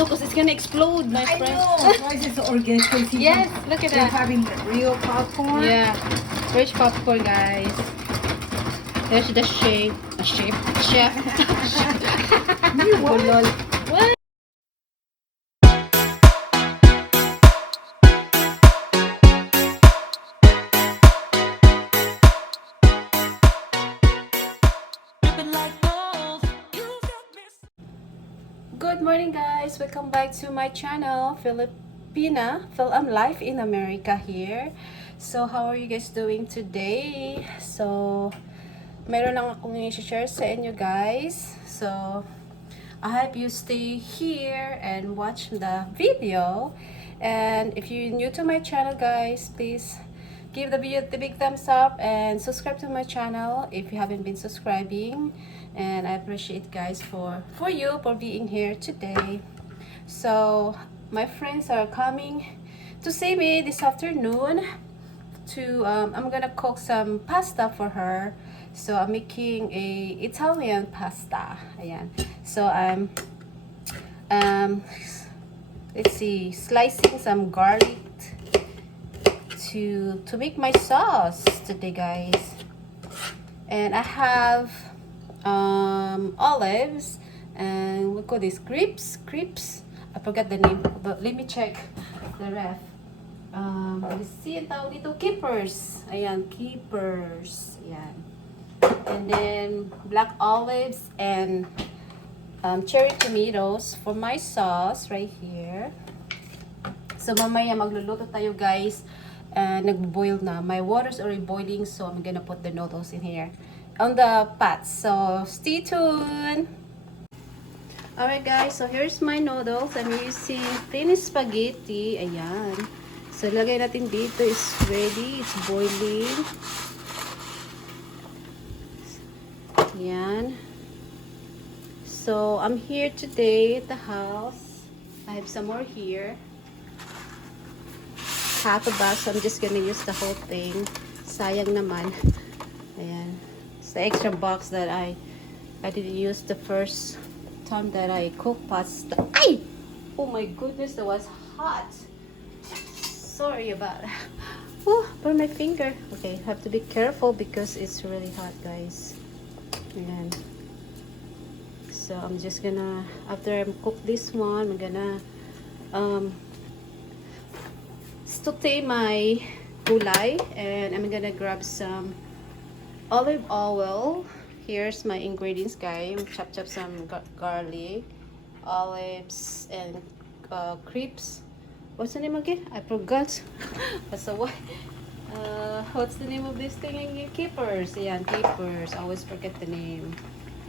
No, because it's gonna explode, my I friend. know. Prices are organic. Yes, look at They're that. having real popcorn. Yeah, rich popcorn, guys. There's the shape. A shape? Chef. What? Lol. What? Good morning, guys. Welcome back to my channel, Life in America here. So, how are you guys doing today? So, meron lang akong i-share sa inyo, guys. So, I hope you stay here and watch the video. And if you're new to my channel, guys, please give the video the big thumbs up and subscribe to my channel if you haven't been subscribing. And I appreciate, guys, for being here today. So my friends are coming to see me this afternoon to I'm gonna cook some pasta for her. So I'm making a Italian pasta. Ayan. So I'm let's see, slicing some garlic to make my sauce today, guys. And I have olives and we call this crepes. I forgot the name, but let me check the ref. Let's see, ang tawag dito, capers. Ayan, capers. Ayan. And then black olives and cherry tomatoes for my sauce right here. So mamaya magluluto tayo, guys. Nagbo-boil na. My water's already boiling, so I'm gonna put the noodles in here on the pot. So stay tuned. Alright, guys, so here's my noodles. I'm using thin spaghetti. Ayan. So lagay natin dito, is ready. It's boiling. Ayan. So I'm here today at the house. I have some more here. Half a box, so I'm just gonna use the whole thing. Sayang naman. Ayan. It's the extra box that I didn't use the first time that I cooked pasta. Ay! Oh my goodness, that was hot. Sorry about that. Oh, burn my finger. Okay, have to be careful because it's really hot, guys. Ayan. So I'm just gonna, after I cook this one, I'm gonna saute my gulay, and I'm gonna grab some olive oil. Here's my ingredients, guys. Chop some garlic, olives, and crepes. What's the name again? I forgot. What's the name of this thing again? Capers. Yeah, capers. I always forget the name.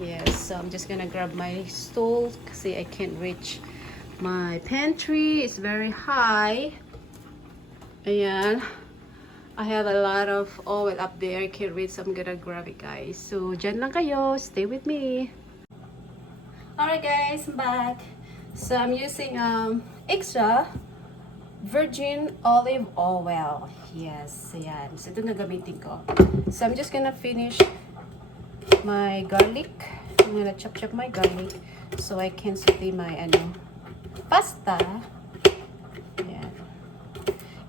Yes, so I'm just gonna grab my stool. See, I can't reach my pantry. It's very high. Ayan. I have a lot of oil up there. I can't read, so I'm gonna grab it, guys. So, dyan lang kayo. Stay with me. Alright, guys. I'm back. So, I'm using extra virgin olive oil. Yes. Ayan. So, ito na gamitin ko. So, I'm just gonna finish my garlic. I'm gonna chop my garlic so I can saute my pasta. Ayan.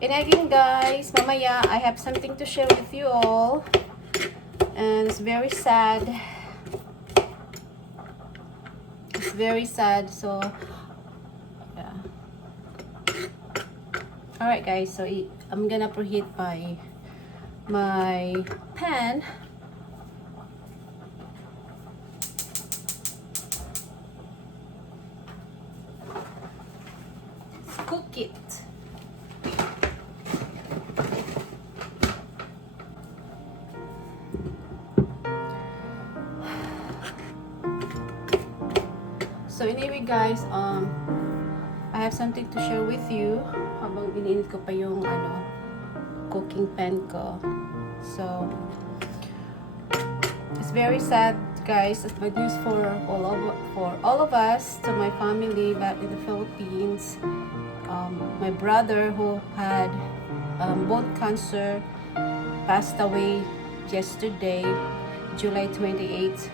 And again, guys, mamaya I have something to share with you all, and it's very sad. It's very sad. So yeah. All right, guys. So I'm gonna preheat my pan. Cook it. So anyway, guys, I have something to share with you habang iniinit ko pa yung cooking pan ko. So it's very sad, guys. It's bad news for all of us, to my family back in the Philippines. My brother, who had bone cancer, passed away yesterday, July 28th,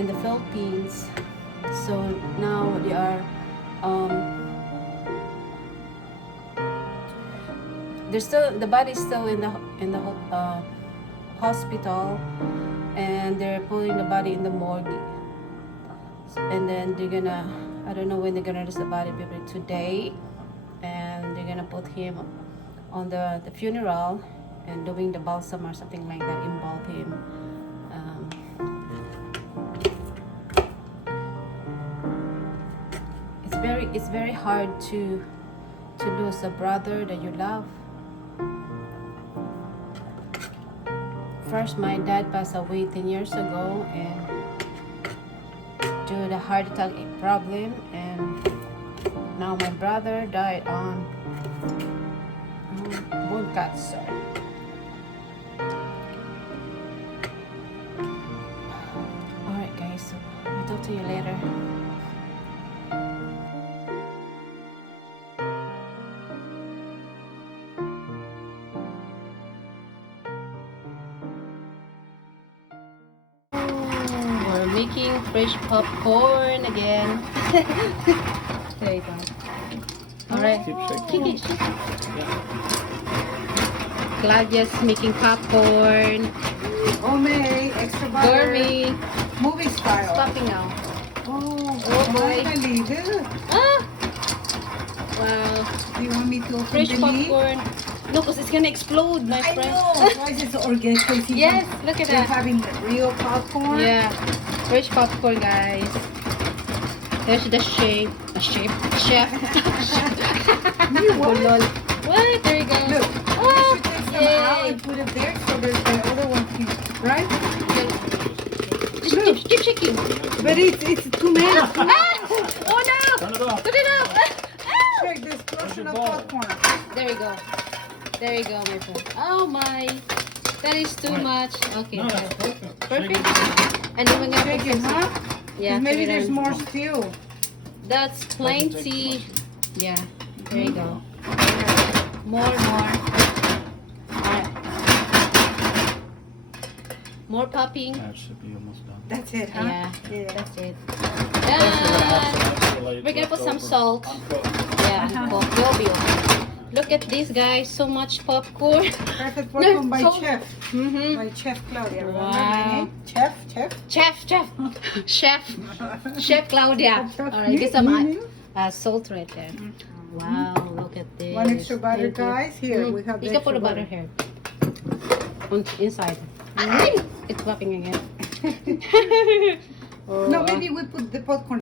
in the Philippines. So now they are the body's still in the hospital, and they're pulling the body in the morgue. And then they're gonna, I don't know when they're gonna release the body, maybe today, and they're gonna put him on the funeral and doing the balsam or something like that, involve him. It's very hard to lose a brother that you love. First, my dad passed away 10 years ago, and due to the heart attack problem, and now my brother died on bone cancer. Alright guys, so I'll talk to you later. We're making fresh popcorn again. There you go. Alright. Keep shaking. Claudia's making popcorn. Oh, May, extra butter. Gourmet. Movie style. Stopping now. Oh boy. I believe it. Ah! Wow. Do you want me to open Fresh the lid? popcorn. No, because it's gonna explode, my I friend. know. Why is it so organic? Yes, look at They're that. having real popcorn. Yeah. Fresh popcorn, guys. There's the chef. What? Lol. What? There you go. Look. Oh, You should take some out yay. and put it there so there's the other one too. Right? Just keep shaking. But it's too many. Ah! Oh no! Turn it off. Put it up! Ah! Check this portion of ball. popcorn. There you go. There you go, my friend. Oh my. That is too Right. much. Okay. No, that's perfect. Perfect. And then we're gonna Check put it, some. huh? Yeah. Maybe put it there's on. more still. That's plenty. Yeah. There you go. More. Alright. More popping. That should be almost done. That's it, huh? Yeah. Yeah. That's it. We're gonna have Done. some extra late We're gonna put some leftover salt. uncooked. Yeah. Cool. They'll be okay. Look at this, guys. So much popcorn. Perfect popcorn by salt. Chef. Mm-hmm. By Chef Claudia. Remember Wow. my name? Chef? Chef Claudia. Chef. Alright, get some Mhm. salt right there. Wow, look at this. One extra butter, Thank you. guys. Here, we have You the can put extra the butter here. On inside. Ay! It's popping again. No, maybe we put the popcorn